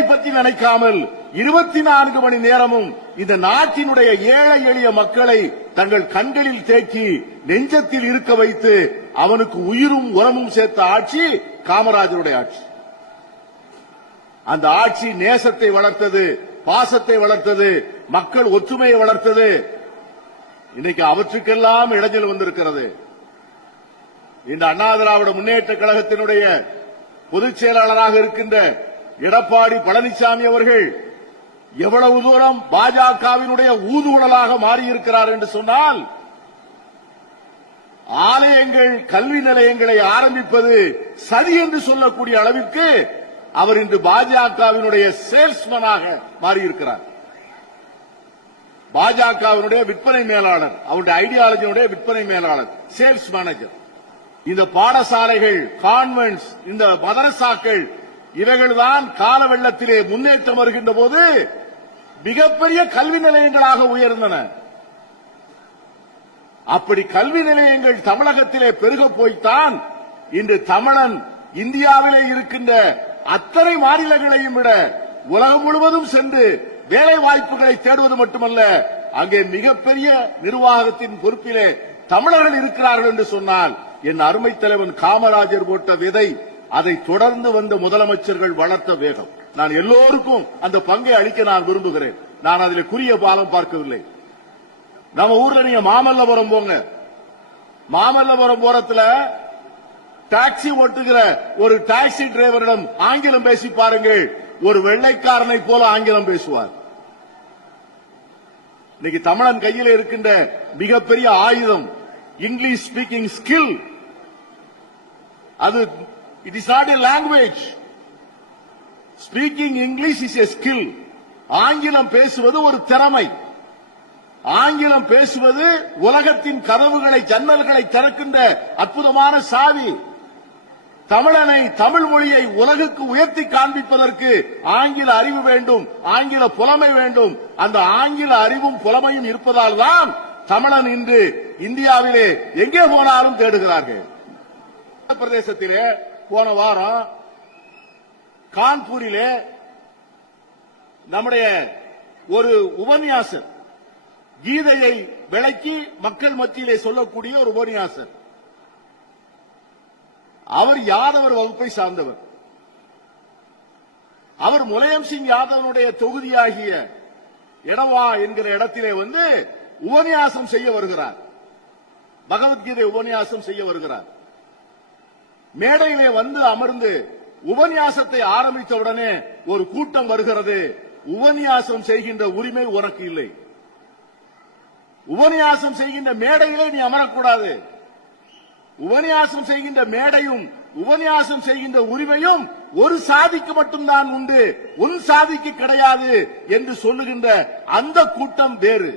மக்களை பற்றி நினைக்காமல் இருபத்தி நான்கு மணி நேரமும் இந்த நாட்டினுடைய ஏழை எளிய மக்களை தங்கள் கண்களில் தேக்கி நெஞ்சத்தில் இருக்க வைத்து அவனுக்கு உயிரும் உரமும் சேர்த்த ஆட்சி காமராஜருடைய ஆட்சி. அந்த ஆட்சி நேசத்தை வளர்த்தது பாசத்தை வளர்த்தது மக்கள் ஒற்றுமையை வளர்த்தது. இன்னைக்கு அவற்றுக்கெல்லாம் இடைஞ்சல் வந்திருக்கிறது. இந்த அண்ணா திராவிட முன்னேற்ற கழகத்தினுடைய பொதுச் செயலாளராக இருக்கின்ற எடப்பாடி பழனிசாமி அவர்கள் எவ்வளவு தூரம் பாஜகவினுடைய ஊதுகுழலாக மாறியிருக்கிறார் என்று சொன்னால் ஆலயங்கள் கல்வி நிலையங்களை ஆரம்பிப்பது சரி என்று சொல்லக்கூடிய அளவிற்கு அவர் இன்று பாஜகவினுடைய சேல்ஸ்மேனாக மாறியிருக்கிறார். பாஜகவினுடைய விற்பனை மேலாளர் அவருடைய ஐடியாலஜியுடைய விற்பனை மேலாளர் சேல்ஸ் மேனேஜர். இந்த பாடசாலைகள் கான்வென்ட்ஸ் இந்த மதரசாக்கள் இவைகள்தான் கால வெள்ளத்திலே முன்னேற்றம் வருகின்ற போது மிகப்பெரிய கல்வி நிலையங்களாக உயர்ந்தன. அப்படி கல்வி நிலையங்கள் தமிழகத்திலே பெருக போய்த்தான் இன்று தமிழன் இந்தியாவிலே இருக்கின்ற அத்தனை மாநிலங்களையும் விட உலகம் முழுவதும் சென்று வேலை வாய்ப்புகளை தேடுவது மட்டுமல்ல அங்கே மிகப்பெரிய நிர்வாகத்தின் பொறுப்பிலே தமிழர்கள் இருக்கிறார்கள் என்று சொன்னால் என் அருமை தலைவன் காமராஜர் போட்ட விதை அதை தொடர்ந்து வந்த முதலமைச்சர்கள் வளர்த்த வேகம். நான் எல்லோருக்கும் அந்த பங்கை அளிக்க நான் விரும்புகிறேன். நான் அதில் குறிய பாலம் பார்க்கவில்லை. நம்ம ஊர்ல நீங்க மாமல்லபுரம் போங்க. மாமல்லபுரம் போறதுல டாக்ஸி ஓட்டுகிற ஒரு டாக்ஸி டிரைவரிடம் ஆங்கிலம் பேசி பாருங்கள். ஒரு வெள்ளைக்காரனை போல ஆங்கிலம் பேசுவார். இன்னைக்கு தமிழன் கையில் இருக்கின்ற மிகப்பெரிய ஆயுதம் இங்கிலீஷ் ஸ்பீக்கிங் ஸ்கில் அது it is not a language speaking English is a skill ஆங்கிலம் பேசுவது ஒரு திறமை. ஆங்கிலம் பேசுவது உலகத்தின் கதவுகளை ஜன்னல்களை திறக்கின்ற அற்புதமான சாவி. தமிழனை தமிழ் மொழியை உலகுக்கு உயர்த்தி காண்பிப்பதற்கு ஆங்கில அறிவு வேண்டும் ஆங்கில புலமை வேண்டும். அந்த ஆங்கில அறிவும் புலமையும் இருப்பதால் தான் தமிழன் இன்று இந்தியாவிலே எங்கே போனாலும் தேடுகிறார்கள். பிரதேசத்திலே போன வாரம் கான்பூரிலே நம்முடைய ஒரு உபன்யாசர் கீதையை விளக்கி மக்கள் மத்தியிலே சொல்லக்கூடிய ஒரு உபன்யாசர். அவர் யாதவர் வகுப்பை சார்ந்தவர். அவர் முலையம் சிங் யாதவனுடைய தொகுதியாகிய எடவா என்கிற இடத்திலே வந்து உபன்யாசம் செய்ய வருகிறார். பகவத்கீதை உபன்யாசம் செய்ய வருகிறார். மேடையிலே வந்து அமர்ந்து உபன்யாசத்தை ஆரம்பித்த உடனே ஒரு கூட்டம் வருகிறது. உபன்யாசம் செய்கின்ற உரிமை உனக்கு இல்லை. உபன்யாசம் செய்கின்ற மேடையிலே நீ அமரக்கூடாது. உபன்யாசம் செய்கின்ற மேடையும் உபன்யாசம் செய்கின்ற உரிமையும் ஒரு சாதிக்கு மட்டும்தான் உண்டு. உன் சாதிக்கு கிடையாது என்று சொல்லுகின்ற அந்த கூட்டம் வேறு.